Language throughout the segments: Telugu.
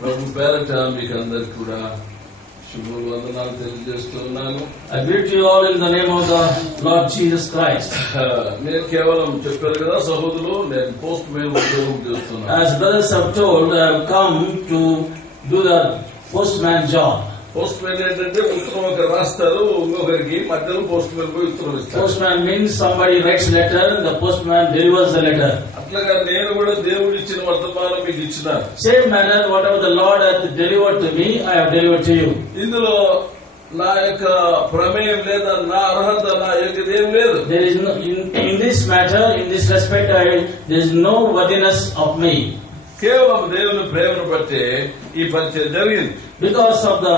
ప్రభు పేరట మీకు అందరికి కూడా శుభవందనాలు తెలియజేస్తున్నాను. I greet you all in the name of the Lord Jesus Christ. నేను కేవలం చెప్పారు కదా సహోదరులు, నేను పోస్ట్ మ్యాన్ ఉద్యోగం చేస్తున్నాను. As brothers have told, I have come to do the postman job. Post man ఏంటంటే ఉత్తరం ఒకరు రాస్తారు, ఇంకొకరికి మధ్యలో పోస్ట్ మ్యాన్ పోయి ఉత్తరం ఇస్తారు. Postman means somebody writes letter and the postman delivers the letter. అట్లాగా నేను కూడా దేవుడు ఇచ్చిన వర్తమానం మీకు ఇచ్చిన Same manner, whatever the Lord hath delivered to me, I have delivered to you. ఇందులో నా యొక్క ప్రమేయం లేదా నా అర్హత నా యోగ్యత ఏం లేదు. There is no, in this matter, in this respect, there is no worthiness of me. కేవలం దేవుని ప్రేమను బట్టి ఈ పరిచయం జరిగింది. Because of the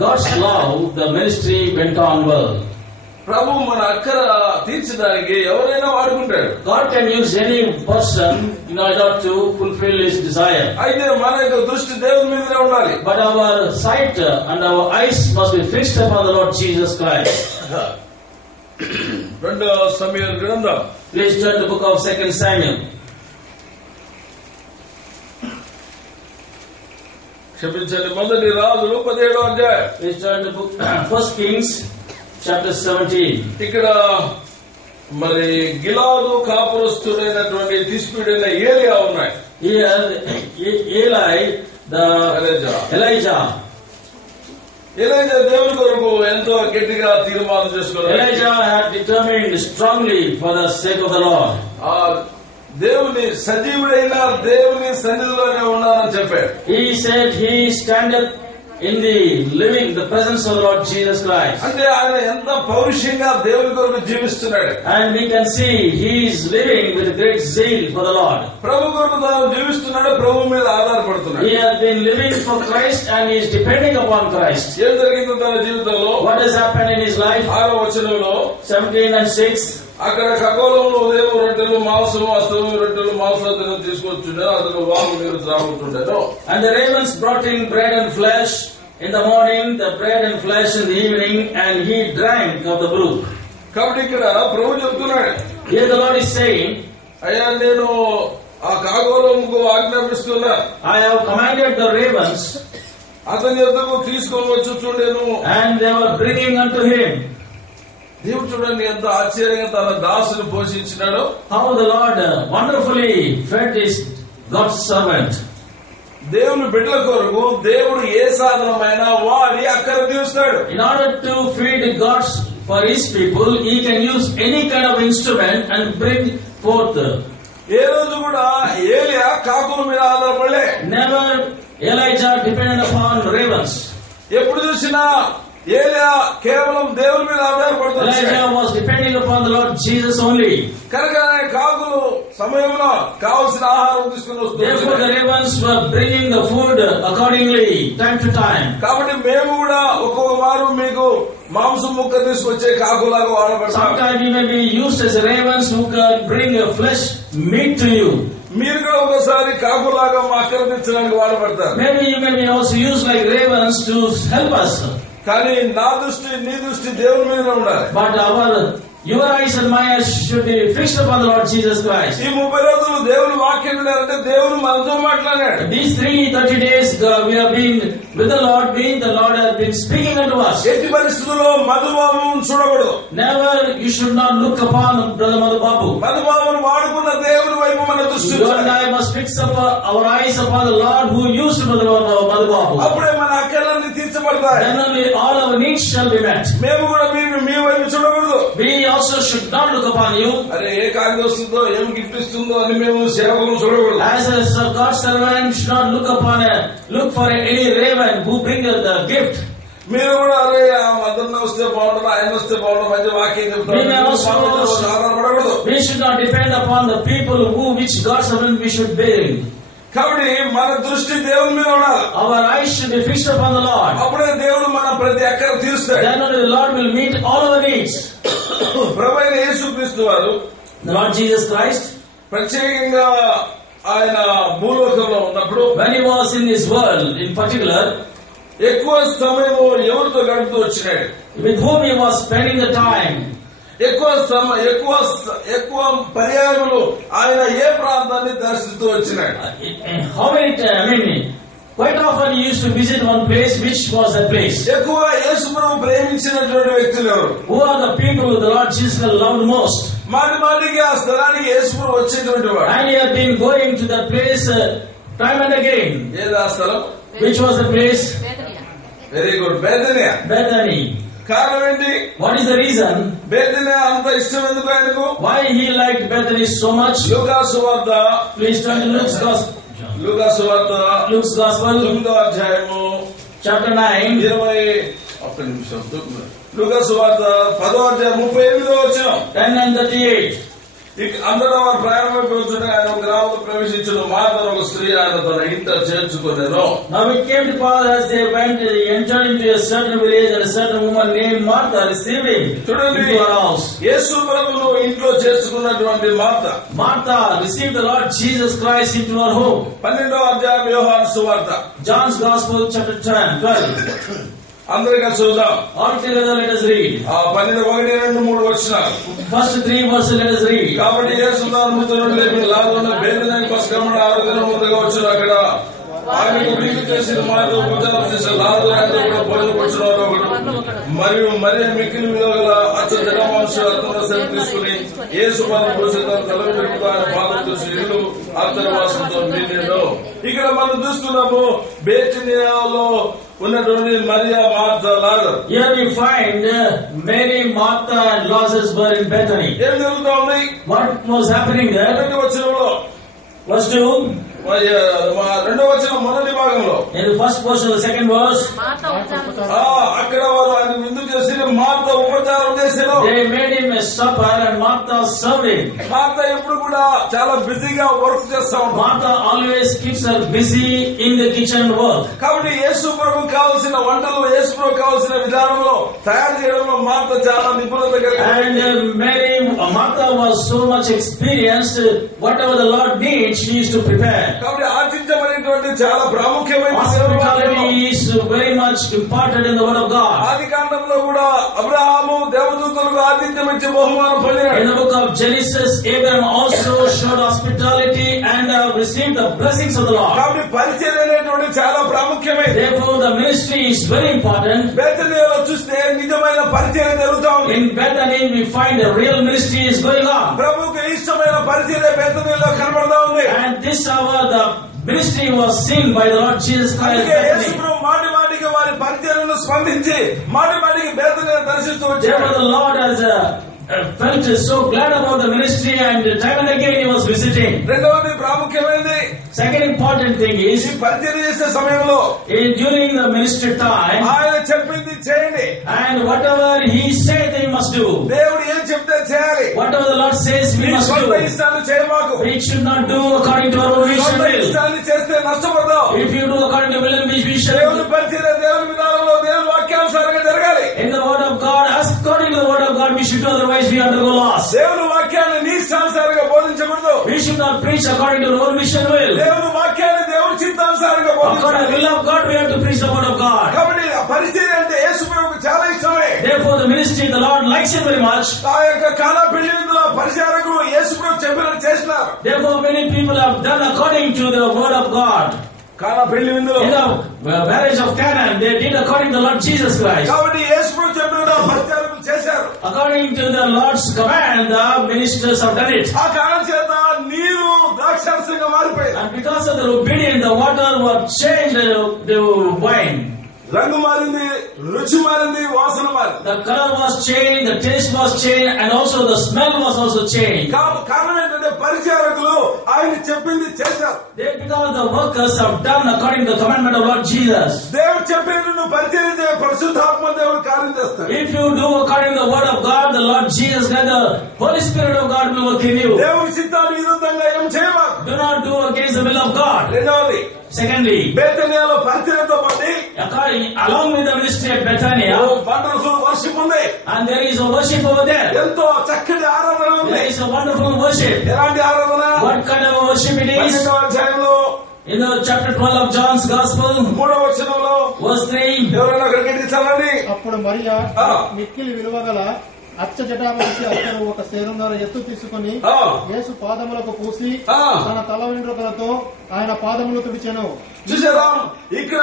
God's love, the ministry went on well. ప్రభు మన అక్కర తీర్చడానికి ఎవరైనా వాడుకుంటాడు. God can use any person in order to fulfill his desire. అయితే మన యొక్క దృష్టి దేవుని మీదనే ఉండాలి. But our sight and our eyes must be fixed upon the Lord Jesus Christ. రెండో సమూయేలు గ్రంథం. Please turn to the book of 2 Samuel. క్షమించండి, మొదటి రాజులు 17వ అధ్యాయం. Please turn to the book 1 Kings chapter 17. ఇక్కడ మరి గిలాదు కాపురస్తుడైనటువంటి తిష్బీడైన ఏలియా ఉన్నాయి. Here Eli, the Elijah దేవుని కొరకు ఎంతో గట్టిగా తీర్మానం చేసుకున్నాడు. Elijah had determined strongly for the sake of the Lord. దేవుని సజీవుడైన దేవుని సన్నిధిలోనే ఉన్నానని చెప్పాడు. He said he standeth in the living, the presence of the Lord Jesus Christ. అంటే ఆయన ఎంత పౌరుషంగా దేవుని కొరకు జీవిస్తున్నాడు. And we can see he is living with great zeal for the Lord. ప్రభు కొరకు తాను జీవిస్తున్నాడు, ప్రభు మీద ఆధారపడుతున్నాడు. He has been living for Christ and he is depending upon Christ. ఏం జరిగిందో తన జీవితంలో, What has happened in his life? 6వ వచనంలో 17 and 6. అక్కడ ఖగోళంలో ఉదయం రొట్టెలు మాంసము, అస్తమయం రొట్టెలు మాంసాలను తీసుకొచ్చుండే, అతను వాము నీరు త్రాగుతుండేను. And the ravens brought in bread and flesh in the morning, the bread and flesh in the evening, and he drank of the brook. కాబట్టి ఇక్కడ ప్రభు చెప్తున్నాడు, Here the Lord is saying, అయ్యా నేను ఆ ఖగోళముకు ఆజ్ఞాపిస్తున్నా, I have commanded the ravens, అతని యొద్దకు తీసుకొని వచ్చుచుండెను. and they were bringing unto him. దేవుడు చూడండి ఎంత ఆశ్చర్యంగా తన దాసును పోషించినాడు. How the Lord wonderfully fed his God's servant. దేవుని బిడ్డల కొరకు దేవుడు ఏ సాధనమైనా వాడి అక్కర తీరుస్తాడు. In order to feed God's for his people, he can use any kind of instrument and bring forth. ఏ రోజు కూడా ఏలియా కాకుల మీద ఆధారపడలే. Never Elijah depended upon ravens. ఎప్పుడు చూసినా ఏలియా కేవలం దేవుని మీద ఆధారపడుతున్నాడు. Elijah was depending upon the Lord Jesus only. కనుక కాకులు సమయంలో కావలసిన ఆహారం తీసుకుని Therefore the వస్తుంది. ravens were bringing the food accordingly, time to time. కాబట్టి మేము కూడా ఒక్కొక్క వారు మీకు మాంసం ముక్క తీసుకొచ్చే కాకులాగా వాడబడతాం. Sometimes you may be used as ravens who can bring a flesh meat to you. మీరు కూడా ఒకసారి కాకులాగా మా అక్కర తెచ్చడానికి వాడబడతారు. Maybe you may be also used like ravens to help us. కానీ నా దృష్టి నీ దృష్టి దేవుని మీద ఉండాలి. But your eyes and my eyes should be fixed upon the Lord Jesus Christ. ఈ 30 రోజులు దేవుని వాక్యం వినారంటే దేవుడు మనతో మాట్లాడాడు. These 30 days we have been with the Lord, being the Lord has been speaking unto us. ఎట్టి పరిస్థితుల్లో మధుబాబును చూడకూడదు. Never you should not look upon Brother Madhu Babu. మధుబాబును వాడుకున్న దేవుని వైపు మన దృష్టి You and I must fix up our eyes upon the Lord who used Brother Madhu Babu. అప్పుడే మన అక్కర్లన్నీ తీర్చబడతాయి. Then only all our needs shall be met. మేము కూడా మీ వైపు చూడకూడదు. We also should not look upon you అరే ఏ కార్యం వస్తుందో ఏం గిఫ్ట్ ఇస్తుందో అని మేము సేవకులను చూడకూడదు. as a God's servant should not look for any raven who bring the gift. మీరు కూడా అరే ఆ మదన్న వస్తే బాగుంటుంది, ఆయన వస్తే బాగుంటుంది, మంచి వాక్యం చెప్తారు. ఆధారపడకూడదు. We should not depend upon the people which God's servant we should bear. కాబట్టి మన దృష్టి దేవుని మీద ఉండాలి. Our eyes should be fixed upon the Lord. అప్పుడే దేవుడు మన ప్రతి అక్కర తీరుస్తాడు. Then only the Lord will meet all our needs. ప్రభువైన యేసుక్రీస్తు వారు The Lord Jesus Christ, ప్రత్యేకంగా ఆయన భూలోకంలో ఉన్నప్పుడు when he was in this world in particular, ఎక్కువ సమయం ఎవరితో గడుపుతూ వచ్చినాడు. with whom he was spending the time. ఎక్కువ పర్యాయములు ఆయన ఏ ప్రాంతాన్ని దర్శిస్తూ వచ్చినాడు? How many? Quite often he used to visit one place. Which was that place? ఎక్కువగా యేసు ప్రభువు ప్రేమించినటువంటి వ్యక్తులు ఎవరు? Who are the people the Lord Jesus loved most? మాటిమాటికి ఆ స్థలానికి యేసు ప్రభు వచ్చేటువంటి వాడు. And he had been going to that place time and again. ఏది ఆ స్థలం? Which was the place? Very good, Bethany. Bethany. కారణం ఏంటి? What is the reason? Bethany అంత ఇష్టం ఎందుకు ఆయనకు? Why he liked Bethany so much? లూకా సువార్త. Please turn to Luke's Gospel. లూకా సువార్త Luke's Gospel, 9వ అధ్యాయము chapter 9. 20 లూకా సువార్త 10వ అధ్యాయం 38వ వచనం. 10 and 38. అందరూ వారు ప్రయాణమైపోతుంటే ఆయన ఒక గ్రామంలో ప్రవేశించిన మార్తను ఒక స్త్రీ ఆయన తన ఇంట చేర్చుకునేను. Now it came to pass as they went, they entered into a certain village, and a certain woman named Martha received him చూడండి, into her house. యేసు ప్రభువును ఇంట్లో చేర్చుకున్నటువంటి Martha. Martha received the Lord Jesus Christ into her home. 12వ అధ్యాయం యోహాను సువార్త. John's Gospel, chapter 12. అందరూ కలిసి చూద్దాం. All together let us read. 12, 1, 2, 3 వచనాలు. First 3 verses let us read. కాబట్టి యేసు మృతుల నుండి లేపిన లాజరును బేతనియాకు పస్కమ్మని 6 దినముల ముందుగా వచ్చారు. అక్కడ ఆయనకు వీలు చేసిన మాతో ఉపచారం చేసిన లాజరు ఆయనతో కూడా భోజనం వచ్చినారు ఒకడు. మరియు మరియ మిక్కిలి విలువ గల అచ్చ జనమాంసం అతను సెలవు తీసుకుని యేసు పాదం పోసి తన తల పెట్టుకుని ఆయన పాదం చూసి ఇల్లు ఆత్మవాసంతో నిండెను. ఇక్కడ మనం చూస్తున్నాము బేతనియాలో ఉన్నటువంటి Mariya, Martha, Lazarus. Here we find Mary, Martha and Lazarus were in Bethany. ఏం జరుగుతా ఉంది? What was happening there? రెండవ వచనంలో, Verse 2. రెండవ వచనం మొదటి భాగంలో, In the first portion of the second verse, అక్కడ వారు ఆయన విందు చేసి మార్త ఉపచారం చేశారు. they made him a supper and Martha served him. Martha ఎప్పుడు కూడా చాలా బిజీగా వర్క్ చేస్తా ఉంటారు. Martha always keeps her busy in the kitchen work. కాబట్టి యేసు ప్రభు కావాల్సిన వంటలు, యేసు ప్రభు కావాల్సిన విధానంలో తయారు చేయడంలో మార్త చాలా నిపుణత కలిగి. And Martha was so much experienced. Whatever the Lord needs, she used to prepare. కాబట్టి ఆతిథ్యమైనటువంటి చాలా ప్రాముఖ్యమైన Hospitality is very much important in the Word of God. ఆది కాండంలో కూడా అబ్రహాము దేవదూతలకు ఆతిథ్యం ఇచ్చి బహుమానం పొందాడు. In the book of Genesis, Abraham also showed hospitality and received the blessings of the Lord. కాబట్టి పరిచయం అనేటువంటి చాలా ప్రాముఖ్యమైనది. Therefore, the ministry is very important. బేతనియాలో చూస్తే నిజమైన పరిచయం జరుగుతా ఉంది. In Bethany, we find a real ministry is going on. ప్రభువుకు ఇష్టమైన పరిచయం బేతనియాలో కనబడతా ఉంది. And this hour, the ministry was seen by the Lord Jesus Christ. అందుకే యేసు ప్రభు మాటి మాటికి వారి పరిచర్యను స్పందించి మాటి మాటికి బేతనియా దర్శిస్తూ వచ్చాడు. Therefore, the Lord has felt so glad about the ministry, and time and again he was visiting. రెండవది ప్రాముఖ్యమైనది, Second important thing is, ఈ పరిచర్య చేసే సమయంలో during the ministry time, ఆయన చెప్పింది చేయండి. and whatever he said, they must do. దేవుడు ఏం చెప్తే చేయాలి. Whatever the Lord says, we must సొంత do. ఇష్టాలు చేయమాకు. We should not do according to our own wish and సొంత will. ఇష్టాన్ని చేస్తే నష్టపడతావు. If you do according to will and wish, we shall. దేవుని పరిచర్య దేవుని విధానంలో దేవుని వాక్యానుసారంగా జరగాలి. In the word of God, according to the word of God, we should do, otherwise we undergo loss. దేవుని వాక్యాన్ని నీ ఇష్టానుసారంగా బోధించకూడదు. We should not preach according to our own wish and will. దేవుని వాక్యాన్ని దేవుని చిత్తానుసారంగా According to the బోధించాలి. will of God, we have to preach the word of God. కాబట్టి ఆ పరిచర్య అంటే యేసు ప్రభువుకు చాలా ఇష్టమే. Therefore, the ministry, the Lord likes it very much. ఆ యొక్క కానా పెళ్లి విందులో పరిచారకులు యేసు ప్రభు చెప్పినట్టు చేసినారు. Therefore, many people have done according to the word of God. కానా పెళ్లి విందులో In the marriage of Cana, they did according to the Lord Jesus Christ. కాబట్టి యేసు ప్రభు చెప్పినట్టు ఆ పరిచారకులు చేశారు. According to the Lord's command, the ministers have done it. ఆ కారణం చేత నీరు ద్రాక్షారసంగా మారిపోయింది. And because of their obedience, the water was changed to wine. రంగు మారింది, రుచి మారింది, వాసన మారింది. The color was changed, the taste was changed, and also the smell was also changed. కారణం ఏంటంటే పరిచారకులు ఆయన చెప్పింది చేశారు. Because the workers have done according to the commandment of Lord Jesus. దేవుడు చెప్పినట్టు నువ్వు పరిచయం చేయ పరిశుద్ధాత్మ దేవుడు కార్యం చేస్తాడు. If you do according to the word of God, the Lord Jesus Christ, the Holy Spirit of God will work in you. దేవుడి చిత్తానికి విరుద్ధంగా ఏం చేయమాకు. Do not do against the will of God. రెండవది, Secondly, బేతనియాలో పరిచయంతో పాటు along with the ministry at Bethany, wonderful worship ఉంది. and there is a worship over there. ఎంతో చక్కటి ఆరాధన ఉంది. There is a wonderful worship. ఎలాంటి ఆరాధన? What kind of a worship it is? 12వ అధ్యాయంలో In the chapter 12 of John's Gospel, 3వ వచనంలో verse 3. ఎవరైనా క్రికెట్ చదవండి. అప్పుడు మరియా మిక్కిలి విలువగల అచ్చ జటామసి అతను ఒక శేరంధార ఎత్తు తీసుకుని యేసు పాదములకు పూసి తన తల వెంట్రుకలతో ఆయన పాదములు తుడిచెను. చూసారా, ఇక్కడ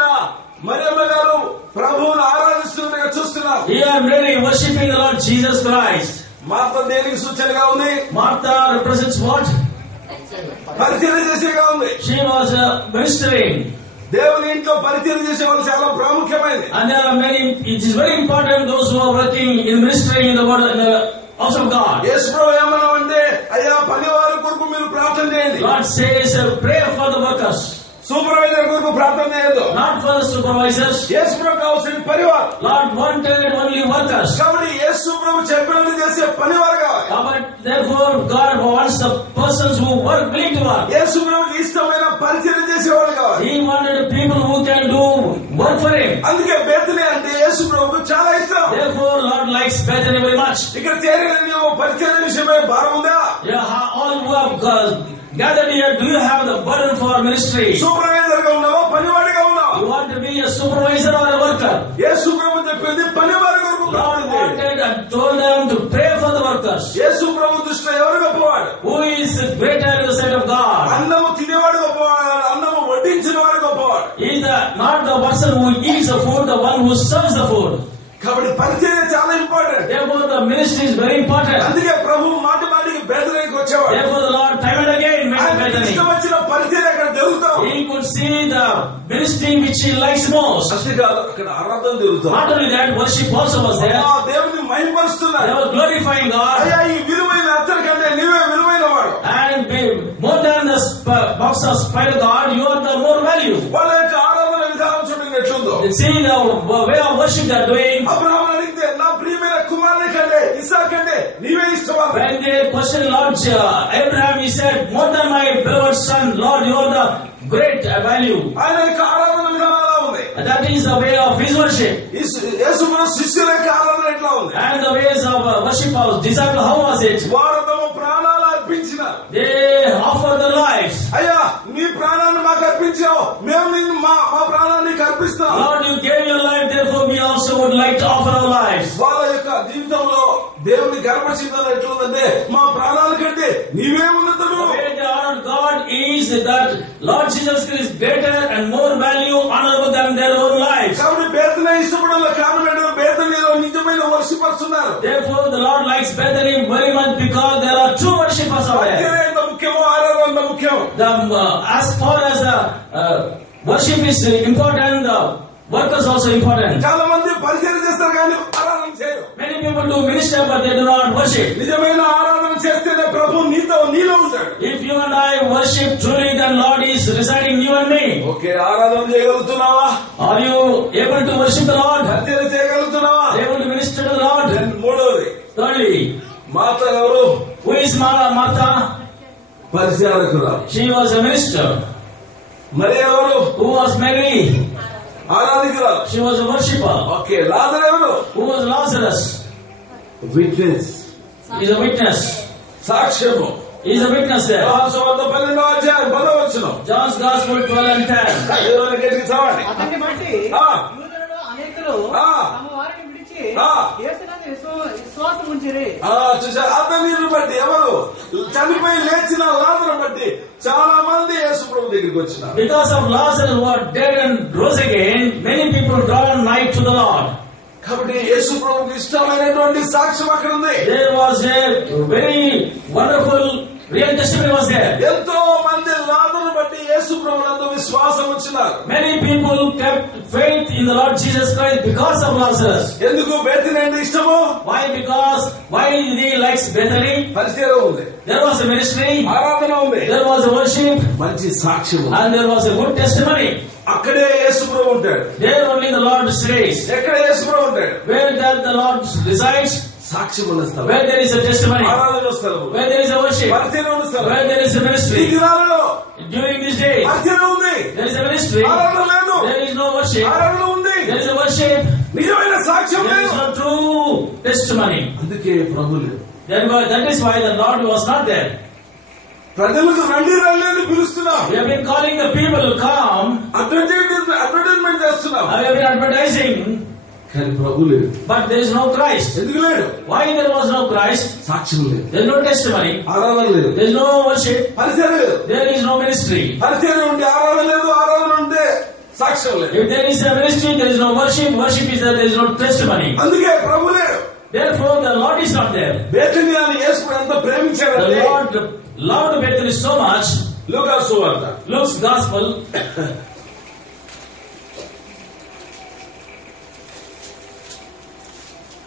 మరియమ్మ గారు ప్రభువును ఆరాధిస్తున్నట్టుగా చూస్తున్నారు. Here Mary worshiping the Lord Jesus Christ. Martha దేనికి సూచనగా ఉంది? Martha represents what? పరిచయం చేసేగా ఉంది. She was ministering. దేవుని ఇంట్లో పరిచయం చేసే వాళ్ళు చాలా ప్రాముఖ్యమైనది. And there are many. It is very important those who are working in ministering in the word in the house of God. యేసు ప్రభువు ఏమన్నామంటే, అయ్యా పనివారి కొరకు మీరు ప్రార్థన చేయండి. Lord says, pray for the workers. Supervisor కొరకు ప్రార్థన చేయొద్దు. Not for the supervisors. యేసు ప్రభు కావాల్సిన పనివారు. Lord wanted only workers. కాబట్టి యేసు ప్రభు చెప్పినట్టు చేసే పనివారు కావాలి. But therefore God wants the persons who work, willing to work. యేసు ప్రభుకి ఇష్టమైన పరిచయం చేసేవాళ్ళు కావాలి. He wanted people who can do work for him. అందుకే బేతనీ అంటే యేసు ప్రభుకు చాలా ఇష్టం. Therefore Lord likes Bethany very much. ఇక్కడ చేరిన నీవు పరిచయం విషయమై భారం ఉందా? Yeah, all who have gathered here, do you have the burden for ministry? Supervisor గా ఉన్నావా, పనివాడిగా ఉన్నావా? You want to be a supervisor or a worker? యేసు ప్రభు చెప్పింది పనివారి కొరకు Lord ప్రార్థన చేయండి. wanted and told them to pray for the workers. యేసు ప్రభు దృష్టిలో ఎవరు గొప్పవాడు? Who is greater in the sight of God? అన్నము తినేవాడు గొప్పవాడు, అన్నము వడ్డించిన వాడు గొప్పవాడు. He is not the person who eats the food, the one who serves the food. కాబట్టి పరిచయం చాలా important. Therefore the ministry is very important. అందుకే ప్రభు మాటి మాటికి బేతనీకి వచ్చేవాడు. Therefore the Lord time and again made Bethany. ఇష్టం వచ్చిన పరిచయం అక్కడ జరుగుతాం. He could see the ministry which he likes most. అంతేకాదు, అక్కడ ఆరాధన జరుగుతాం. Not only that, worship also was there. దేవుని మహిమపరుస్తున్నారు. They were glorifying God. అయ్యా, ఈ విలువైన అత్తరు కంటే నీవే విలువైన వాడు. And more than the box of spirit God, you are the more value. వాళ్ళ యొక్క ఆరాధన విధానం చూడండి ఎట్లుందో. See the way of worship they are doing. Abraham అడిగితే, నా ప్రియమైన కుమారుని కంటే ఇస్సాకు కంటే నీవే ఇష్టమా? When they questioned Lord Abraham, he said, more than my beloved son, Lord, you are the great value. ఆయన యొక్క ఆరాధన విధానం ఎలా ఉంది? That is the way of his worship. యేసు ప్రభు శిష్యుల యొక్క ఆరాధన ఎట్లా ఉంది? And the ways of worship of disciples, how was it? వారు తమ ప్రాణాలు అర్పించినారు. They offer their lives. అయ్యా, నీ ప్రాణాన్ని మాకు అర్పించావు, మేము నిన్ను మా ప్రాణాన్ని నీకు అర్పిస్తాం. Lord, you gave your life, therefore we also would like to offer our lives. వాళ్ళ యొక్క జీవితంలో దేవుని గర్భచింతన ఎట్లుందంటే, మా ప్రాణాల కంటే నీవే ఉన్నతుడు. The way they honor God is that Lord Jesus Christ is greater and more value, honorable than their own lives. కాబట్టి బేతనీ ఇష్టపడాల కారణం ఏంటో, బేతనీలో నిజమైన వర్షిపర్స్ ఉన్నారు. Therefore the Lord likes Bethany very much because there are true worshippers over there. పరిచయం ఎంత ముఖ్యమో ఆరాధన అంత ముఖ్యం. As far as the worship is important, the workers also important. చాలా మంది పరిచయం చేస్తారు కానీ ఆరాధన చేయరు. Many people do minister but they do not worship. నిజమైన ఆరాధన చేస్తేనే ప్రభు నీలో ఉంటాడు. If you and I worship truly, then Lord is residing in you and me. Okay, ఆరాధన చేయగలుగుతున్నావా? Are you able to worship the Lord? పరిచయం చేయగలుగుతున్నావా? Able to minister to the Lord? మూడవది, Thirdly, మాత ఎవరు? who is Martha? పరిచారకురాలు. She was a minister. మరి ఎవరు? Who was Mary? ఆరాధికురాలు. She was a worshipper. Okay, లాజరు ఎవరు? Who was Lazarus? Witness, He is a witness. సాక్ష్యము. He is a witness there. 12:12 John's Gospel 12 and 10. చదవండి. అతన్ని బట్టి ఆ. యూదులలో అనేకులు ఆ. తమ వారిని విడిచి ఆ. యేసునందు విశ్వాసం ఉంచిరి. చూసారు, అతన్ని బట్టి ఎవరు? చనిపోయి లేచిన లాజరును బట్టి చాలా మంది యేసు ప్రభు దగ్గరికి వచ్చినారు. Because of Lazarus who are dead and rose again, many people draw nigh to the Lord. కాబట్టి యేసు ప్రభుకి ఇష్టమైనటువంటి సాక్ష్యం అక్కడ ఉంది. There was a very wonderful real testimony was there. ఎంతో మంది లాజరును బట్టి యేసు ప్రభునందు విశ్వాసం వచ్చినారు. Many people kept faith in the Lord Jesus Christ because of Lazarus. ఎందుకు బేతనీ అంటే ఇష్టము? Why? Because why he likes Bethany? పరిచయం ఉంది, There was a ministry, ఆరాధన ఉంది, there was a worship, మంచి సాక్ష్యం ఉంది. and there was a good testimony. అక్కడే యేసు ప్రభు ఉంటాడు. There only the Lord stays. ఎక్కడ యేసు ప్రభు ఉంటాడు? Where that the Lord resides, సాక్ష్యం ఉన్న స్థలం, where there is a testimony, ఆరాధన స్థలం, where there is a worship, పరిచయం ఉన్న స్థలం. where there is a ఈ ministry. దినాలలో During this day, పరిచయం ఉంది, there is a ministry, ఆరాధన లేదు. there is no worship, ఆరాధన ఉంది, there is a worship, నిజమైన సాక్ష్యం there లేదు. is no true testimony. అందుకే ప్రభు లేదు. That is why the Lord was not there. ప్రజలకు రండి రండి అని పిలుస్తున్నాం. We have been calling the people to come. Advertisement చేస్తున్నాం. We have been advertising. కానీ ప్రభు లేడు. But there is no Christ. ఎందుకు లేడు? Why there was no Christ? సాక్ష్యం లేదు. There is no testimony. ఆరాధన లేదు. There is no worship. పరిచయం లేదు. There is no ministry. పరిచయం ఉంటే ఆరాధన లేదు, ఆరాధన ఉంటే సాక్ష్యం లేదు. If there is a ministry, there is no worship. Worship is there is no testimony. అందుకే ప్రభు లేడు. Therefore the Lord is not there. బేతనియాని యేసు ఎంత ప్రేమించాడంటే The Lord loved Bethany so much. లూకా సువార్త, Luke's gospel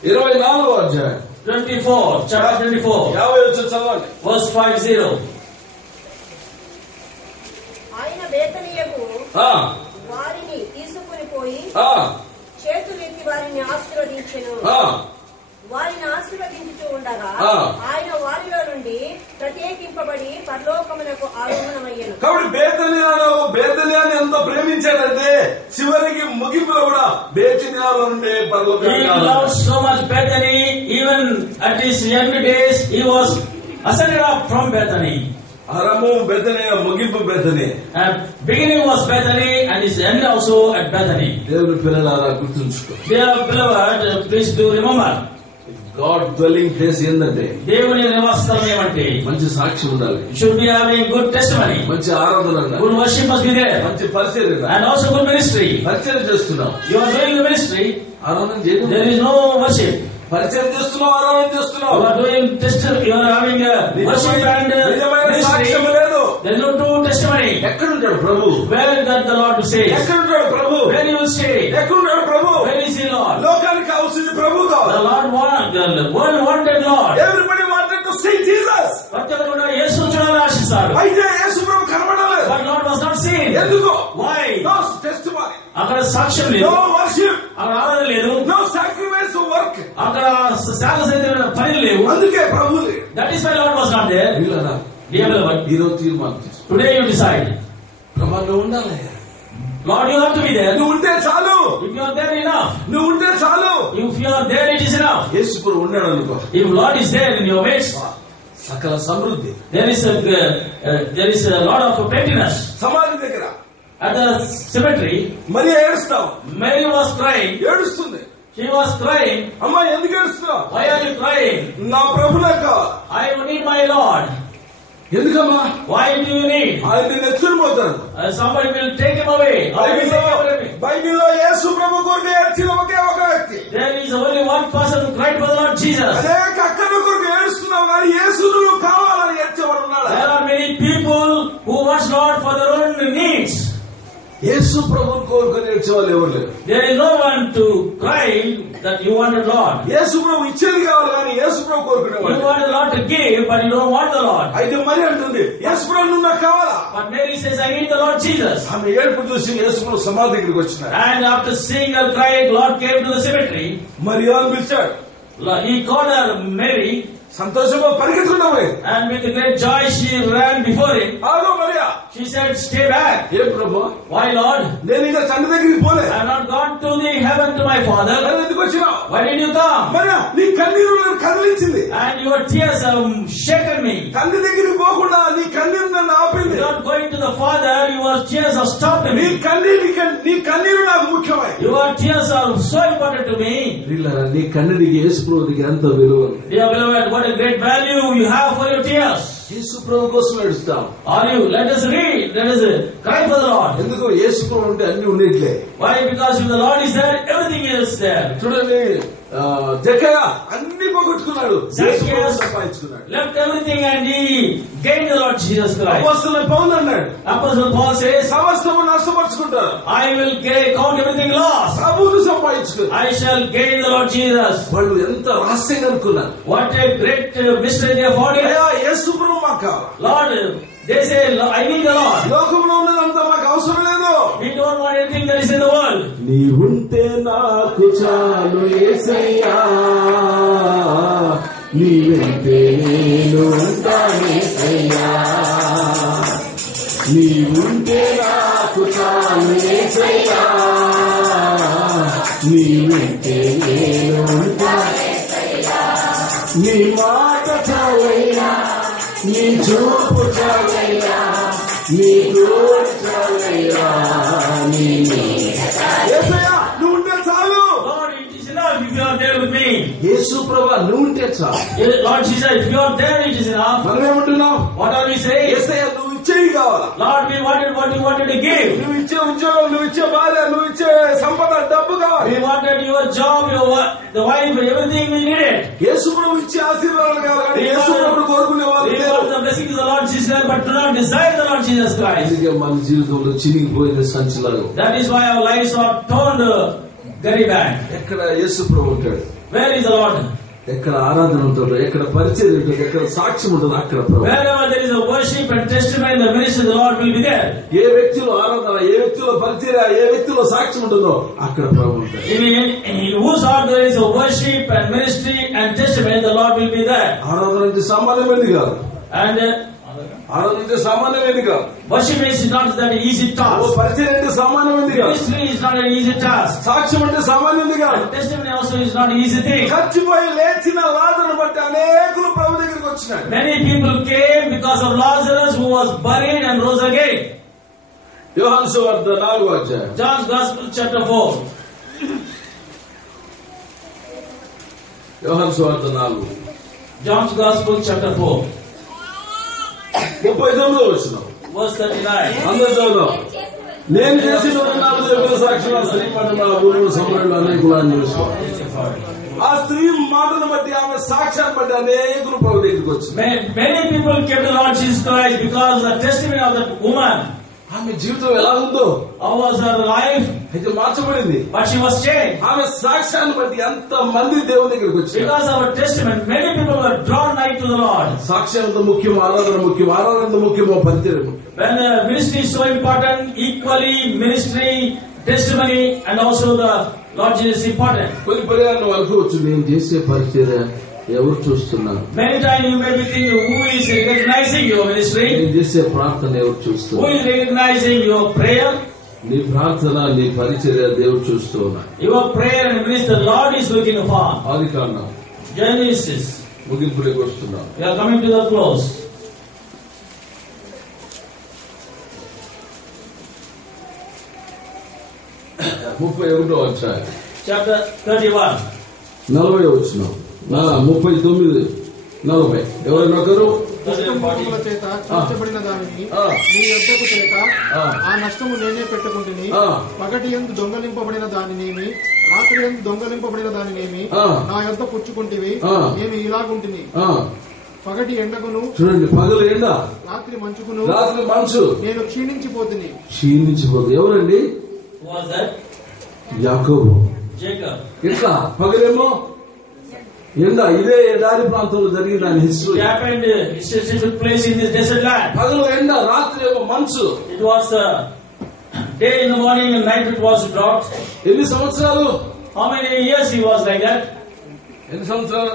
24వ అధ్యాయం 24, chapter 24, 50 వచ్చి చదవండి. verse 50. ఆయన బేతనియకు వారిని తీసుకుని పోయి చేతులెత్తి వారిని ఆశీర్వదించెను. వారిని ఆశీర్వదించుతూ ఉండగా ఆయన వారిలో నుండి ప్రత్యేకింపబడి పరలోకమునకు ఆరోహణమయ్యాను. కాబట్టి బేతనియాని ఎంత ప్రేమించాడంటే చివరికి ముగింపులో కూడా బేతనియాలో నుండి He loved so much Bethany, even at his young days he was ascended up from Bethany. ఆరంభం బేతనియా, ముగింపు Bethany. Beginning was Bethany and his end also at Bethany. దేవుని పిల్లలారా గుర్తుంచుకో. Dear beloved, please do remember. God dwelling place ఏంటంటే దేవుని నివాస స్థలం ఏమంటే మంచి సాక్ష్యం ఉండాలి. Should be having good testimony. మంచి ఆరాధన ఉండాలి. Good worship must be there. మంచి పరిచయం ఉండాలి. And also good ministry. పరిచయం చేస్తున్నాం, You are doing the ministry. ఆరాధన చేయడం. There is no worship. పరిచయం చేస్తున్నాం, ఆరాధన చేస్తున్నాం. You are doing you are having a worship and ministry. సాక్ష్యం లేదు. There is no true testimony. ఎక్కడుంటాడు Prabhu? Where is that the Lord says? ఎక్కడుంటాడు Prabhu? Where you will stay? ఎక్కడుంటాడు Prabhu? Where is he, Lord? లోకానికి కావాల్సింది ప్రభు కాదు. The Lord wanted Lord. Everybody wanted to see Jesus. ప్రతి ఒక్కరు కూడా యేసును చూడాలని ఆశిస్తారు. అయితే యేసు ప్రభు కనబడలేదు. But Lord was not seen. ఎందుకు? Why? No testimony. అక్కడ సాక్ష్యం లేదు. No worship. అక్కడ ఆరాధన లేదు. No sacrifice of work. అక్కడ సాగసైతమైన పనులు లేవు. అందుకే ప్రభు లేడు. That is why Lord was not there. Dear beloved, ఈరోజు తీర్మానం తీసుకో. today you decide. ప్రభు నువ్వు ఉండాలి. Lord, you have to be there. నువ్వు ఉంటే చాలు. If you are there, enough. నువ్వు ఉంటే చాలు. If you are there, it is enough. యేసు ప్రభు ఉన్నాడు అనుకో. If Lord is there in your midst, సకల సమృద్ధి. there is a lot of plentiness. సమాధి దగ్గర At the cemetery, మరి ఏడుస్తావు. Mary was crying. ఏడుస్తుంది. She was crying. అమ్మా ఎందుకు ఏడుస్తున్నావు? Why are you crying? నా ప్రభు నాకు కావాలి. I need my Lord. ఎందుకమ్మా? Why do you need? ఆయన నెచ్చుకుపోతాడు. Somebody will take him away. బైబిల్లో యేసు ప్రభు కొరకు ఏడ్చిన ఒకే ఒక వ్యక్తి. There is only one person who cried for the Lord Jesus. అనేక అక్కల కొరకు ఏడుస్తున్నావు కానీ యేసు నువ్వు కావాలని ఏడ్చేవాడు ఉన్నాడు. There are many people who want Lord for their own needs. యేసు ప్రభువుని కోరుకొని ఏడ్చేవాళ్ళు ఎవరు లేరు. There is no one to cry that you wanted Lord. యేసు ప్రభు ఇచ్చేది కావాలి కానీ యేసు ప్రభు కోరుకునేవాడు. You want the Lord to give, but you don't want the Lord. అయితే మరి అంటుంది యేసు ప్రభు నువ్వు నాకు కావాలా. But Mary says, I need the Lord Jesus. ఆమె ఏడుపు చూసి యేసు ప్రభు సమాధి దగ్గరికి వచ్చినాడు. And after seeing her cry, Lord came to the cemetery. మరియాను పిలిచాడు. He called her Mary. సంతోషంగా పరిగెత్తుకున్నా పోయి. And with great joy she ran before him. ఆగో Mariya. She said, stay back. A Prabhu? Why, Lord? నేను ఇంకా తండ్రి దగ్గరికి పోలే. I have not gone to the heaven to my Father. ఎందుకు వచ్చినావు? Why did you come? Mariya నీ కన్నీరు నన్ను కదిలించింది. And your tears have shaken me. తండ్రి దగ్గరికి పోకుండా నీ కన్నీరు నన్ను ఆపింది. Without going to the Father, your tears have stopped me. నీ కన్నీరు నాకు ముఖ్యమై. Your tears are so important to me. నీ కన్నీరికి యేసు ప్రభువుకి ఎంత విలువ. Dear beloved, what a great value you have for your tears. యేసు ప్రభు కోసం ఏడుస్తాం. Are you? Let us read. Let us cry for the Lord. ఎందుకు? యేసు ప్రభు ఉంటే అన్ని ఉండేట్లే. Why? Because if the Lord is there, everything is there. చూడండి, జక్కయ్య అన్ని పోగొట్టుకున్నాడు, సంపాదించుకున్నాడు. Left everything and he gained the Lord Jesus Christ. అపోస్తలుడైన పౌలు అన్నాడు. Apostle Paul says, సమస్తము నష్టపరుచుకుంటారు. I will count everything lost. ప్రభువును సంపాదించుకున్నారు. I shall gain the Lord Jesus. వాళ్ళు ఎంత రహస్యంగా అనుకున్నారు. What a great mystery they have found it. యేసు ప్రభు మాకు కావాలి. Lord, they say, I need the Lord. లోకంలో ఉన్నదంతా మాకు అవసరం లేదు. We don't want anything that is in the world. నీవుంటే నాకు చాలు యేసయ్యా, నీవంటే నేను ఉంటాను యేసయ్యా, నీవుంటే నాకు చాలు యేసయ్యా, నీవంటే నేను ఉంటాను యేసయ్యా, నీ మాట చాలయ్యా, నీ చూపు చాలయ్యా, నీ తోడు చాలయ్యా, యేసయ్యా నువ్వు ఉంటే చాలు. Lord, it is me. యేసు ప్రభువా నువ్వు ఉంటే చాలు. Lord Jesus, if you are there, it is enough. మనం ఏమంటున్నాం? What are we saying? యేసయ్య నువ్వు ఇచ్చేయి కావాలా? Lord, we wanted what you wanted to give. నువ్వు ఇచ్చే ఉద్యోగం, నువ్వు ఇచ్చే భార్య, నువ్వు ఇచ్చే సంపద, డబ్బు కావాలి. We wanted your job, the wife, everything we needed. యేసు ప్రభు ఇచ్చే ఆశీర్వాదాలు కావాలి. యేసు ప్రభు కోరుకునే వాళ్ళు we want the blessings of the Lord Jesus, but do not desire the Lord Jesus Christ. అందుకే మన జీవితంలో చినిగిపోయిన సంచులాగా. That is why our lives are turned very bad. ఎక్కడ యేసు ప్రభు ఉంటాడు? Where is the Lord? ఎక్కడ ఆరాధన ఉంటుందో, ఎక్కడ పరిచయం ఉంటుందో, ఎక్కడ సాక్ష్యం ఉంటుందో అక్కడ ప్రభు. Wherever there is a worship and testimony in the ministry, the Lord will be there. ఏ వ్యక్తిలో ఆరాధన, ఏ వ్యక్తిలో పరిచయం, ఏ వ్యక్తిలో సాక్ష్యం ఉంటుందో అక్కడ ప్రభు ఉంటాడు. In whose heart there is a worship and ministry and testimony, the Lord will be there. ఆరాధన అంటే సామాన్యమైనది కాదు. And ఆరాధన అంటే సామాన్యమైనది కాదు. worship is not that easy task. పరిచయం అంటే సామాన్యమైనది కాదు. Ministry is not an easy task. సాక్ష్యం అంటే సామాన్యమైనది కాదు. Testimony also is not an easy thing. చచ్చిపోయి లేచిన లాజరును బట్టి అనేకులు ప్రభు దగ్గరికి వచ్చినారు. Many people came because of Lazarus, who was buried and rose again. యోహాను సువార్త 4వ అధ్యాయం. John's Gospel chapter 4. యోహాను సువార్త 4. John's Gospel chapter 4. 39వ వచనం. Verse 39. అందరూ చదువుదాం. నేను చేసిన నాకు చెప్పిన సాక్ష్యం స్త్రీ పట్ల ఊరు సమయంలో అనేకులను చూసాం. ఆ స్త్రీ మాటను బట్టి, ఆమె సాక్ష్యాన్ని బట్టి అనేకులు ప్రభు దగ్గరికి వచ్చారు. Many people came to Lord Jesus Christ because of the testimony of that woman. ఆమె జీవితం ఎలా ఉందో, How was her life? అయితే మార్చబడింది. But she was changed. ఆమె సాక్ష్యాన్ని బట్టి ఎంత మంది దేవుని దగ్గరికి వచ్చారు. Because of her testimony, many people were drawn nigh to the Lord. సాక్ష్యం ఎంత ముఖ్యం, ఆరాధన ముఖ్యం, ఆరాధన ఎంత ముఖ్యమో పరిచయం ముఖ్యం. When the ministry is so important, equally ministry, testimony, and also the Lord Jesus is important. కొన్ని పర్యాలను అనుకోవచ్చు, నేను చేసే పరిచయం ఎవరు చూస్తున్నారు? Many times you may be thinking, who is recognizing your ministry? నేను చేసే ప్రార్థన ఎవరు చూస్తున్నారు? Who is recognizing your prayer? నీ ప్రార్థన, నీ పరిచర్య దేవుడు చూస్తూ ఉన్నాడు. Your prayer and ministry, the Lord is looking upon. Adikandam Genesis. ముగింపులోకి వస్తున్నాం. We are coming to the close. ముప్పై 31వ అధ్యాయం. Chapter 31. 40వ వచనం. 39, 40. ఎవరైనా ఒకరు దుష్టమృగముల చేత చీల్చబడిన దానిని నీ యొద్దకు తేక ఆ నష్టము నేనే పెట్టుకుంటుని. పగటి యందు దొంగలింపబడిన దానినేమి, రాత్రి యందు దొంగలింపబడిన దానినేమి నా యొద్ద పుచ్చుకుంటివి. నేను ఇలాగుంటిని, పగటి ఎండకును, చూడండి, పగలు ఎండ, రాత్రి మంచుకును, రాత్రి మంచు, నేను క్షీణించిపోతుని. ఎవరండి? Who was that? యాకోబు. Jacob. ఇట్లా పగలేమో ఎండ. ఇదే ఎడారి ప్రాంతంలో జరిగిన దాని history. It happened, it took place in this desert land. పగలు ఎండ, రాత్రి ఏమో మంచు. It was day in the morning and night it was drought. ఎన్ని సంవత్సరాలు? How many years he was like that? ఎన్ని సంవత్సరాలు?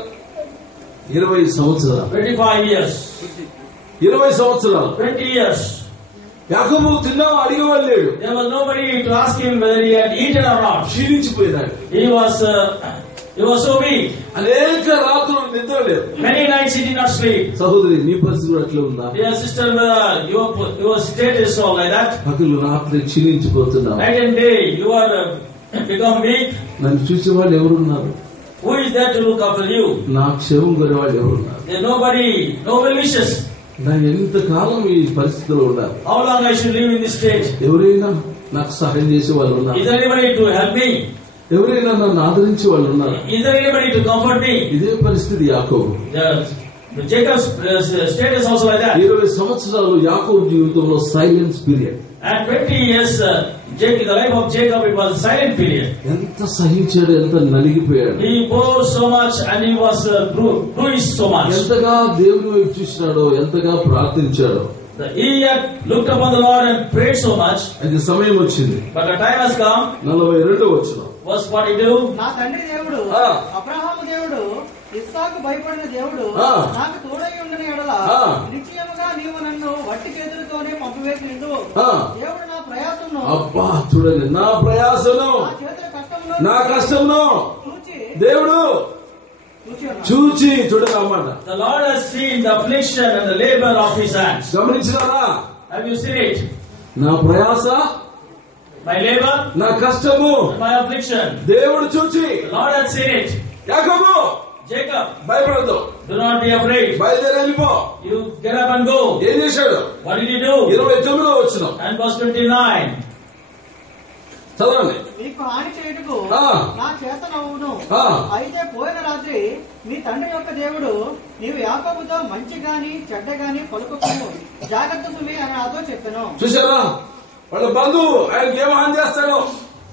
20 సంవత్సరాలు. 25 years. 20 సంవత్సరాలు. 20 years. యాకోబు తిన్నావా అడిగేవాళ్ళు లేడు. There was nobody to ask him whether he had eaten or not. క్షీణించిపోయినాడు. He was so weak. అనేక రాత్రులు నిద్ర లేదు. Many nights he did not sleep. సహోదరి, నీ పరిస్థితి కూడా అట్లా ఉందా? Dear sister, your state is so like that. పగలు రాత్రి క్షీణించిపోతున్నావు. Night and day you are become weak. నన్ను చూసే వాళ్ళు ఎవరున్నారు? Who is there to look after you? నా క్షేమం కోరే వాళ్ళు ఎవరున్నారు? There is nobody, no well wishes. నాకు ఎంతకాలం ఈ పరిస్థితిలో ఉండాలి? How long I should live in this state? ఎవరైనా నాకు సహాయం చేసే వాళ్ళు ఉన్నారు? Is there anybody to help me? ఎవరైనా నన్ను ఆదరించే వాళ్ళు ఉన్నారు? Is there anybody to comfort me? ఇదే పరిస్థితి యాకోబు. Jacob's state is also like that. 20 సంవత్సరాలు యాకోబు జీవితంలో silence period. And 20 years, the life of Jacob, it was a silent period. ఎంత సహించాడు, ఎంత నలిగిపోయాడు. He bore so much and he was bruised so much. ఎంతగా దేవుని వైపు చూసినాడో, ఎంతగా ప్రార్థించాడో. He had looked upon the Lord and prayed so much. అది సమయం వచ్చింది. But the time has come. 42వ వచనం. Verse 42. నా తండ్రి దేవుడు, అబ్రహాము దేవుడు, ఇస్సాకు భయపడిన దేవుడు నాకు తోడై ఉండని ఎడల నిశ్చయముగా నీవు నన్ను వట్టి చేతులతోనే పంపివేసిండు. దేవుడు నా ప్రయాసమును, అబ్బా చూడండి, నా ప్రయాసను, నా కష్టమును దేవుడు చూచి చూడగా అన్నమాట. The Lord has seen the affliction and the labor of his hands. గమనించారా? Have you seen it? నా ప్రయాస, My labor, నా కష్టము, my affliction. దేవుడు చూచి. The Lord has seen it. యాకోబు, Jacob, భయపడద్దు, do not be afraid. బయలుదేరి వెళ్ళిపో. You get up and go. ఏం చేశాడు? What did he do? 29వ వచనం And verse 29. చదవండి. నీకు హాని చేయుటకు ఆ. నా చేత నవ్వును. ఆ. అయితే పోయిన రాత్రి నీ తండ్రి యొక్క దేవుడు నీవు యాకోబుతో మంచి గాని చెడ్డ గాని పలుకుము జాగ్రత్త సుమి అని నాతో చెప్పాను. చూసారా, వాళ్ళ బంధువు ఆయనకి ఏం హాని చేస్తాడు?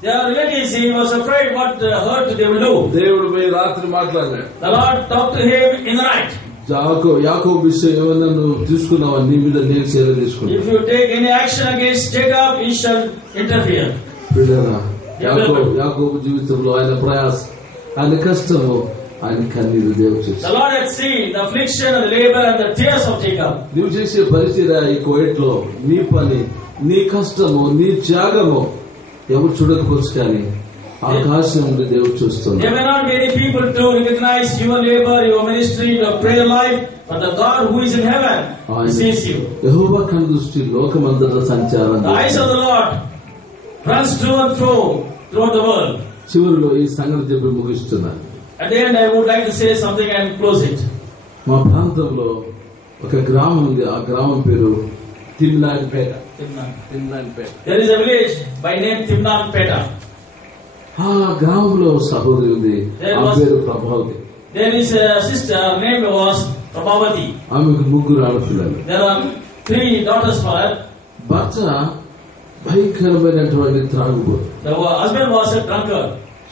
Their relatives, he was afraid what hurt they will do. దేవుడు పోయి రాత్రి మాట్లాడినాడు. The Lord talked to him in the night. యాకోబు విషయం ఏమన్నా నువ్వు తీసుకున్నావా? నీ మీద నేను చర్య తీసుకున్నా. If you take any action against Jacob, he shall interfere. యాకోబు జీవితంలో ఆయన ప్రయాస, ఆయన కష్టము, ఆయన కన్నీరు దేవుడు చేసి The Lord had seen the affliction and the labor and the tears of Jacob. నువ్వు చేసే పరిచర్య ఈ కోయట్ లో నీ పని, నీ కష్టము, నీ త్యాగము ఎవరు చూడకపోవచ్చు, కానీ ఆకాశం నుండి దేవుడు చూస్తున్నాడు. There may not be any people to recognize your labor, your ministry, your prayer life, but the God who is in heaven sees you. యెహోవా కన్ను దృష్టి లోకమంతటా సంచారం. The eyes of the Lord runs to and fro throughout the world. చివరిలో ఈ సంగతి చెప్పి ముగిస్తున్నాను. At the end, I would like to say something and close it. మా ప్రాంతంలో ఒక గ్రామం ఉంది. ఆ గ్రామం పేరు తిమ్నాన్పేట. There is a village by name Timnanpeta. ఆ గ్రామంలో సహోదరి ఉంది. ఆ పేరు Prabhavati. There is a sister, her name was Prabhavati. ఆమెకు 3 ఆడపిల్లలు. There are 3 daughters for her. భర్త భయంకరమైనటువంటి త్రాగుబోతు. The husband was a drunkard.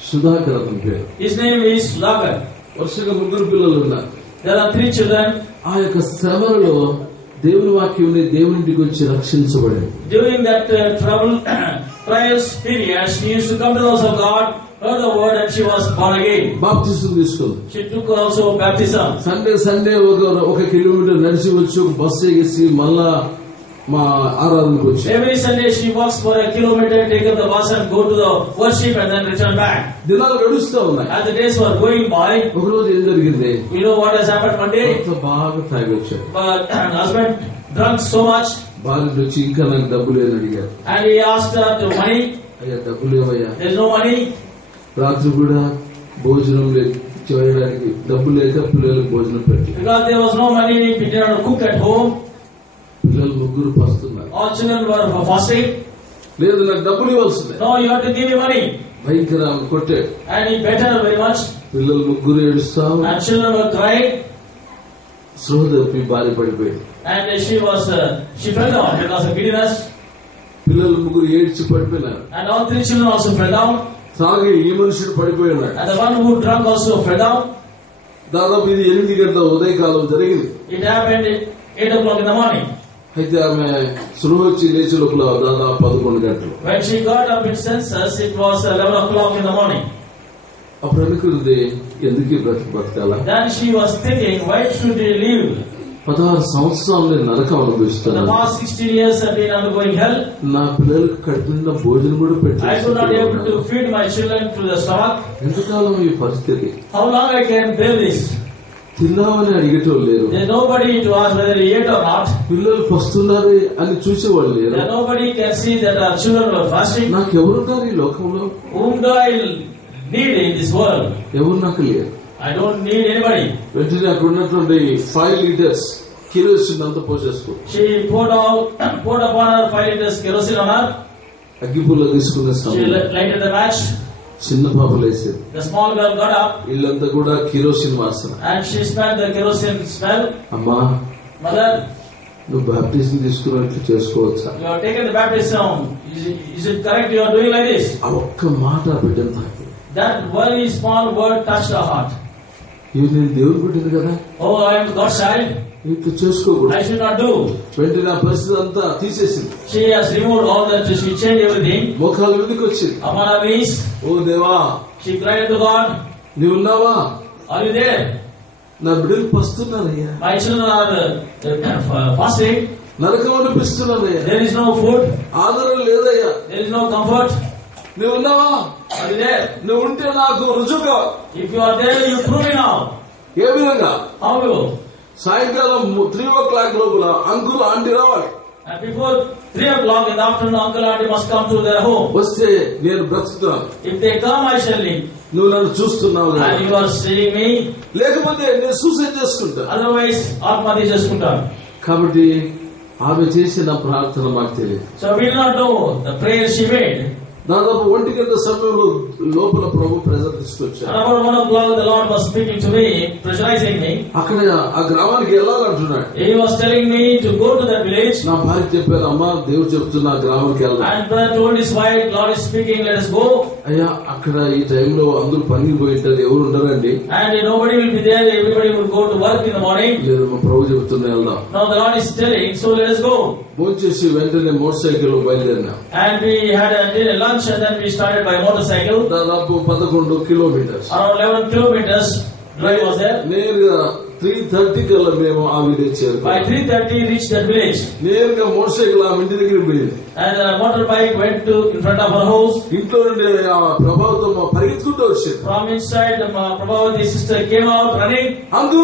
Sudhakar అతని పేరు. His name is Sudhakar. వరుసగా 3 పిల్లలు ఉన్నారు. There are 3 children. ఆ యొక్క శ్రమలలో దేవుని వాక్యం దేవునింటికి వచ్చి రక్షించబడింది. During that trouble, trials period, she used to come to the house of God, heard the word, and she was born again. బాప్తిసం తీసుకుంది. She took also baptism. Sunday ఒక కిలోమీటర్ నడిచి వచ్చి ఒక బస్సు ఎగేసి మళ్ళా మా ఆరాధనకు వచ్చి Every Sunday she walks for a kilometer, take up the bus and go to the worship and then return back. దినాలు గడుస్తూ ఉన్నాయి. As the days were going by, ఒక రోజు ఏం జరిగింది? you know what has happened one day? బాగా తాగి వచ్చాడు. But husband drunk so much, భార్య వచ్చి ఇంకా నాకు డబ్బులు అని అడిగారు. and he asked her to money. అయ్యా డబ్బులు ఏమయ్యా? There is no money. రాత్రి కూడా భోజనం చేయడానికి డబ్బు లేక పిల్లలకు భోజనం పెట్టి, Because there was no money, we did not cook at home. పిల్లలు 3 పస్తున్నారు. All children were fasting. లేదు నాకు డబ్బులు ఇవ్వాల్సిందే. No, you have to give me money. భయంకర కొట్టాడు. And he beat her very much. పిల్లలు 3 ఏడుస్తావు. And children were crying. స్పృహ తప్పి భార్య పడిపోయింది. And she fell down because of giddiness. పిల్లలు 3 ఏడ్చి పడిపోయినారు. And all 3 children also fell down. తాగి ఈ మనుషుడు పడిపోయి ఉన్నాడు. And the one who drunk also fell down. దాదాపు ఇది 8 గంటల ఉదయకాలం జరిగింది. It happened at 8 o'clock in the morning. అయితే ఆమె స్పృహ వచ్చి లేచి లోపల దాదాపు 11 గంటలు. When she got up in senses, it was 11 o'clock in the morning. అప్పుడు అనుకుంది ఎందుకు బతకాలా? Then she was thinking, why should we live? 16 సంవత్సరాలు నేను నరకం For the అనుభవిస్తున్నాను. past 16 years I've been undergoing hell. నా పిల్లలకు కడుపు నిండా భోజనం కూడా I could not be able to పెట్టాను. feed my children to the stomach. ఎంతకాలం ఈ పరిస్థితి? How long I can bear this? తిన్నామని అడిగేటోళ్ళు లేరు. There's nobody to ask whether he ate or not. పిల్లలు పస్తున్నారు అని చూసేవాళ్ళు లేరు. There nobody can see that our children were fasting. నాకెవరున్నారు ఈ లోకంలో? Whom do I need in this world? ఎవరు నాకు లేరు. I don't need anybody. వెంటనే అక్కడ ఉన్నటువంటి 5 లీటర్స్ కిరోసిన్ అంతా పోసేసుకో. She poured upon her 5 liters kerosene on her. అగ్గిపుల్ల తీసుకున్న She సమయం lighted the match. చిన్న పాపలు వేసేది. The small girl got up ఇల్లంతా కూడా కిరోసిన్ వాసన. and she smelled the kerosene smell. అమ్మా Mother, నువ్వు బాప్టిజం తీసుకున్నట్లు చేసుకోవచ్చా? you are taking the baptism. Is it correct you are doing like this? ఆ ఒక్క మాట బిడ్డను తాకి. That very small word touched her heart. ఇవి నేను దేవుడు పుట్టింది కదా, Oh, I am God's child. ఇట్లా చేసుకోకూడదు. I should not do. వెంటనే ఆ పరిస్థితి అంతా తీసేసింది. She has removed all that. She changed everything. మోకాలు మీదకి వచ్చింది. Upon her knees, ఓ దేవా, she cried to God, నీవు ఉన్నావా? are you there? నా బిడ్డలు పస్తున్నారయ్యా, My children are fasting. నరకం అనిపిస్తున్నారయ్యా, There is no food. ఆదరణ లేదయ్యా, There is no comfort. నీవు ఉన్నావా? Are you there? నువ్వు ఉంటే నాకు రుజువుగా. If you are there, you prove it now. ఏ విధంగా? How you? సాయంకాలం 3 o'clock లోపల అంకుల్ ఆంటీ రావాలి. And before 3 o'clock in the afternoon, uncle and auntie must come to their home. వస్తే నేను బ్రతుకుతాను. If they come, I shall live. నువ్వు నన్ను చూస్తున్నావు కదా, and you are seeing me, లేకపోతే నేను సూసైడ్ చేసుకుంటా, otherwise ఆత్మహత్య చేసుకుంటాను. కాబట్టి ఆమె చేసిన ప్రార్థన మాకు తెలియదు. So we do not know the prayer she made. దాదాపు 1 గంట సమయంలో లోపల ప్రభు ప్రెజర్ తీసుకొచ్చారు. About 1 o'clock the Lord was speaking to me, pressurizing me. అక్కడ ఆ గ్రామానికి వెళ్ళాలంటున్నాడు. He was telling me to go to that village. నా భార్య చెప్పారు, అమ్మా దేవుడు చెప్తున్నా ఆ గ్రామానికి వెళ్దాం. And brother told his wife, Lord is speaking, let us go. అయ్యా అక్కడ ఈ టైంలో అందరూ పనికి పోయింటారు, ఎవరు ఉండరండి. And nobody will be there, everybody will go to work in the morning. లేదు మా ప్రభు చెప్తున్నా వెళ్దాం. Now the Lord is telling, so let us go. భోంచేసి వెంటనే మోటార్ సైకిల్ బయలుదేరినాం. And we had a lunch and then we started by motorcycle. దాదాపు 11 kilometres, around 11 kilometers drive was there. నేరుగా 3:30 కల్లా మేము ఆ విలేజ్ చేరుకున్నాం. By 3:30 reached that village. నేరుగా మోటార్ సైకిల్ ఆ ఇంటి దగ్గరికి పోయింది. And the motorbike went to in front of our house. ఇంట్లో నుండి ఆ ప్రభావంతో పరిగెత్తుకుంటూ వచ్చేది. From inside, Prabhavati sister came out running. అందు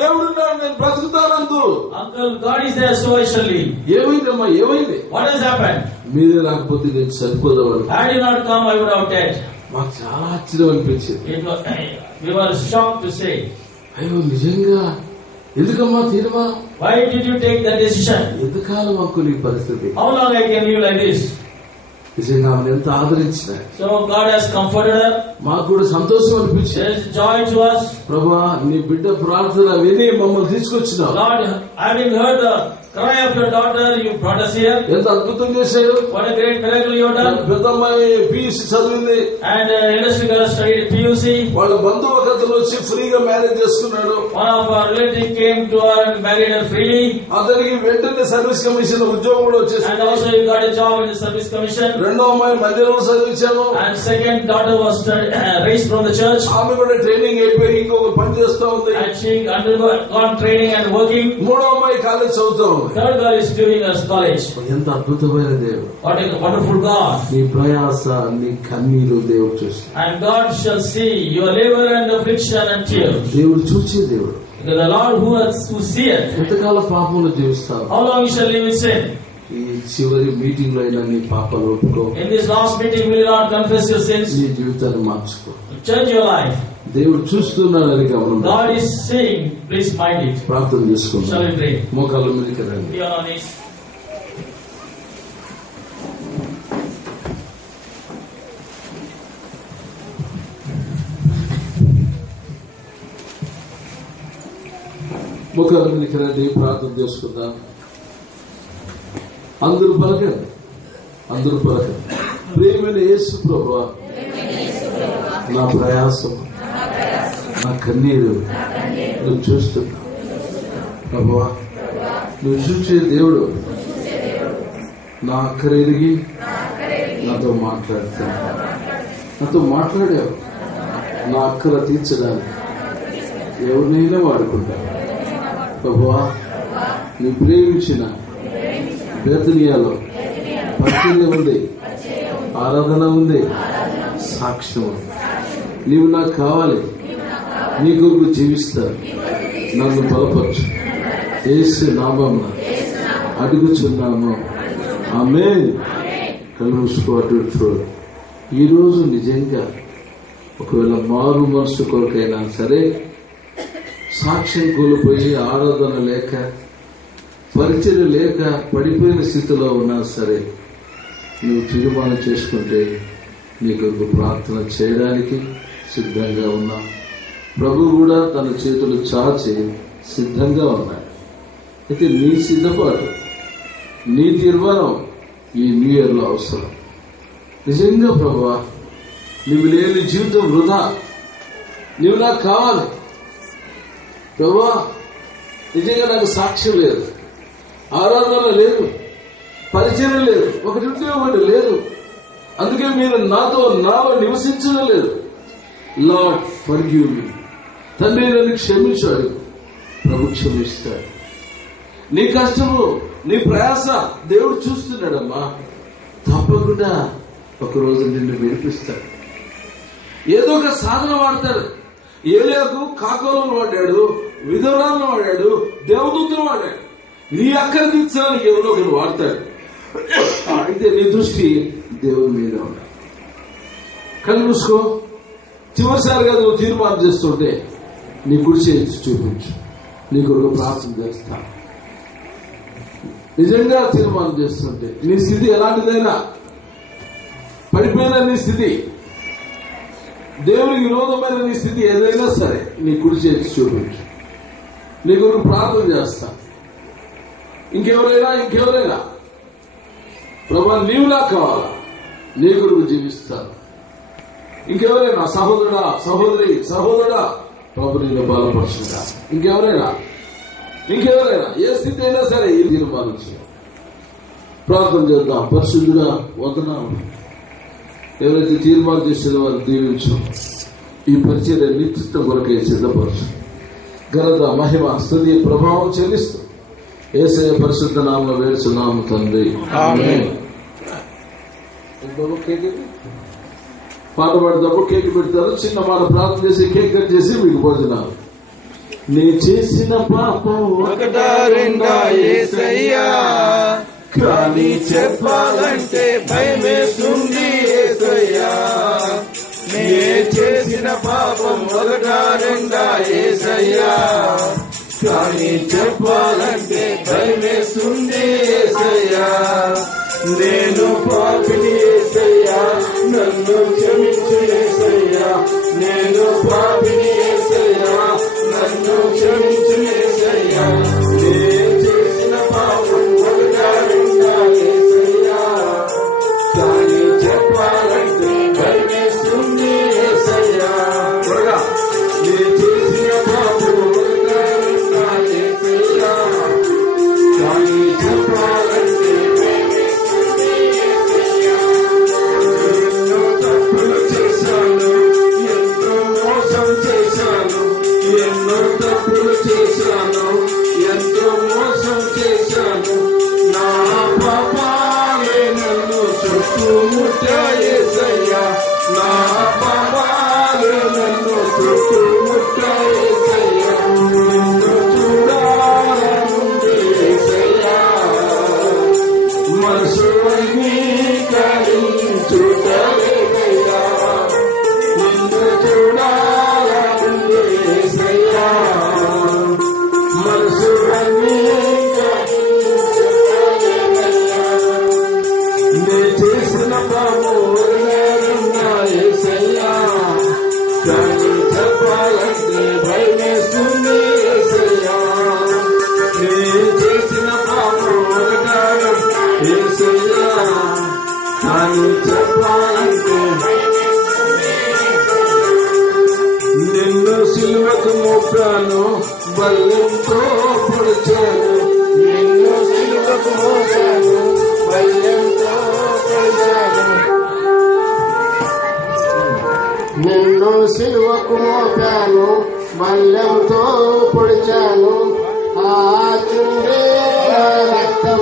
దేవుడు నేను బ్రతుకుతాను అందు. Uncle, God is there, so I shall live. ఏమైందమ్మా ఏమైంది? What has happened? మీరే రాకపోతే నేను చనిపోదామని. Had you not come, I would have died. మాకు చాలా ఆశ్చర్యం అనిపించింది. We were shocked to say, అయ్యో నిజంగా ఎందుకమ్మా తీర్మానం? why did you take that decision? ఎంతకాలం అంకుల్ ఈ పరిస్థితి? How long I can live like this? నిజంగా ఆమెను ఎంత ఆదరించిన. So God has comforted her. మాకు కూడా సంతోషం అనిపించింది. There is joy to us. ప్రభా నీ బిడ్డ ప్రార్థన విని మమ్మల్ని తీసుకొచ్చినావు. Lord, having heard the cry of your daughter, you brought us here. ఎంత అద్భుతం చేశారు. What a great miracle you have done. పెద్దమ్మాయి PUC చదివింది. And industry girl studied PUC. వాళ్ళ బంధువులు వచ్చి ఫ్రీగా మ్యారేజ్ చేసుకున్నాడు. One of our relatives came to her and married her freely. అతనికి వెంటనే సర్వీస్ కమిషన్ ఉద్యోగం కూడా వచ్చేసింది. And also he got a job in the service commission. రెండో అమ్మాయి మధ్యలో చదివించాము. And second daughter was raised from the church. ఆమె కూడా ట్రైనింగ్ అయిపోయి ఇంకొక పని చేస్తా ఉంది. And she undergone training and working. మూడో అమ్మాయి కాలేజ్ చదువుతా ఉంది. Third girl is doing her college. ఎంత అద్భుతమైన దేవుడు. What a wonderful God. నీ ప్రయాస నీ కన్నీరు దేవుడు చూస్తాడు. And God shall see your labor and affliction and tears. దేవుడు చూసే దేవుడు. Because the Lord who seeth. ఎంతకాల పాపంలో జీవిస్తావు? How long you shall live in sin? ఈ చివరి మీటింగ్ లో అయినా నీ పాపాలు ఒప్పుకో. In this last meeting, will you not confess your sins? నీ జీవితాన్ని మార్చుకో. Change your life. దేవుడు చూస్తున్నాడని గమనం. God is seeing. Please mind it. ప్రార్థన చేసుకుందాం. Shall we pray? మోకాళ్ళ మీదకి రండి. Be on our knees. మోకాళ్ళ మీదకి రండి. ప్రార్థన చేసుకుందాం. అందరూ పలకండి. అందరూ పలకండి. ప్రియమైన యేసు ప్రభువా, నా ప్రయాసం నా కన్నీరు నువ్వు చూస్తున్నా. ప్రభువా నువ్వు చూసే దేవుడు. నా అక్కరెరిగి నాతో మాట్లాడుతావు. నాతో మాట్లాడావు. నా అక్కర తీర్చడానికి ఎవరినైనా వాడుకుంటావు. ప్రభువా నువ్వు ప్రేమించిన బేతనియాలో పరిచర్య ఉంది, ఆరాధన ఉంది, సాక్ష్యం ఉంది. నీవు నాకు కావాలి. నీ కొరకు జీవిస్తాను. నన్ను బలపరచు. యేసు నామమున అడుగుచున్నాము. ఆమేన్. కళ్ళు మూసుకో. అటు చూడు. ఈరోజు నిజంగా ఒకవేళ మారు మనసు కొరకైనా సరే, సాక్ష్యం కోల్పోయి ఆరాధన లేక పరిచర్య లేక పడిపోయిన స్థితిలో ఉన్నా సరే, నువ్వు తీర్మానం చేసుకుంటే నీ కొరకు ప్రార్థన చేయడానికి సిద్ధంగా ఉన్నా. ప్రభు కూడా తన చేతులు చాచి సిద్ధంగా ఉన్నాడు. అయితే నీ సిద్ధపాటు, నీ తీర్మానం ఈ న్యూ ఇయర్ లో అవసరం. నిజంగా ప్రభువా నువ్వు లేని జీవితం వృధా. నువ్వు నాకు కావాలి ప్రభువా. నిజంగా నాకు సాక్ష్యం లేదు, ఆరాధన లేదు, పరిచయం లేదు, ఒకటి ఉంటే ఒకటి లేదు. అందుకే మీరు నాలో నివసించడం లేదు. Lord forgive me. తండ్రి నన్ను క్షమించాడు. ప్రభు క్షమిస్తాడు. నీ కష్టము నీ ప్రయాస దేవుడు చూస్తున్నాడమ్మా. తప్పకుండా ఒకరోజు నిన్ను విడిపిస్తాడు. ఏదో ఒక సాధన వాడతాడు. ఏలియాకు కాకోలను వాడాడు, విధవరాలను వాడాడు, దేవదూతను వాడాడు. నీ అక్కర తీర్చడానికి ఎవరో ఒకరు వాడతాడు. అయితే నీ దృష్టి దేవుని మీద ఉండాలి. కళ్ళు మూసుకో. చివరిసారిగా నువ్వు తీర్మానం చేస్తుంటే నీ కుడి చేసి చూపించు, నీ కొరకు ప్రార్థన చేస్తా. నిజంగా తీర్మానం చేస్తుంటే నీ స్థితి ఎలాంటిదైనా, పడిపోయిన నీ స్థితి, దేవునికి విరోధమైన నీ స్థితి ఏదైనా సరే నీ కుడి చేసి చూపించు, నీ కొరకు ప్రార్థన చేస్తా. ఇంకెవరైనా ప్రభా నీవులా కావాలా, నీ కొరకు జీవిస్తారు. ఇంకెవరైనా సహోదరుడా ప్రభు నేను బలపరచుగా. ఇంకెవరైనా ఏ స్థితి అయినా సరే ఈ తీర్మానించు. ప్రార్థన చేద్దాం. పరిశుద్ధుడా వందనాలు. ఎవరైతే తీర్మానం చేసిన వారు దీవించు. ఈ పరిచర్య నిశ్చిత కొరకై సిద్ధపరచు. ఘనత మహిమ స్తుతి ప్రభావం చెల్లిస్తూ యేసయ్య పరిశుద్ధ నామములో వేడుచున్నాము తండ్రి, ఆమేన్. పాట పాడేటప్పుడు కేక్ పెడతారు. చిన్న మాట ప్రార్థన చేసి కేక్ కట్ చేసి మీకు భోజనాలు. నే చేసిన పాపం ఒకటా రెండా యేసయ్యా, కానీ చెప్పాలంటే భయమేస్తుంది యేసయ్యా. నే చేసిన పాపం ఒకటా రెండా యేసయ్యా, కానీ చెప్పాలంటే భయమేస్తుంది యేసయ్యా. నేను పాపిని యేసయ్యా, నన్ను క్షమించు యేసయ్యా. నేను పాపిని యేసయ్యా, నన్ను క్షమించు యేసయ్యా. నేను చేసిన పాపం ఒకటా రెండా యేసయ్యా, కానీ చెప్పాలంటే భయమేస్తుంది యేసయ్యా. నేను చేసిన పాపం ఒకటా రెండా యేసయ్యా, కానీ చెప్పాలంటే ఎన్నో తప్పులు చేశాను, ఎంతో మోసం చేశాను. నా పాపాలే నన్ను చుట్టుముట్టాయేసయ్యా. నా పాపాలే నన్ను చుట్టుముట్టాయేసయ్యా. నిన్ను చూడాలనుంది యేసయ్యా, మనసు అంగీకరించుటలేదయ్యా. నిన్ను చూడాలనుంది యేసయ్యా, మనసు అంగీకరించుటలేదయ్యా. నే చేసిన పాపం వదిలేరున్నా యేసయ్యా, కానీ చెప్పాలంటే భయమేస్తుంది యేసయ్యా. నే చేసిన పాపం వదిలేరున్నా యేసయ్యా, కానీ చెప్పాలంటే నిన్ను సిలువకు మోపాను, బల్లెంతో పొడిచాను. నిన్ను సిలువకు మోపాను, బల్లెంతో పొడిచాను. నిన్ను సిలువకు మోపాను, బల్లెంతో పొడిచాను. ఆ చుండే రక్తం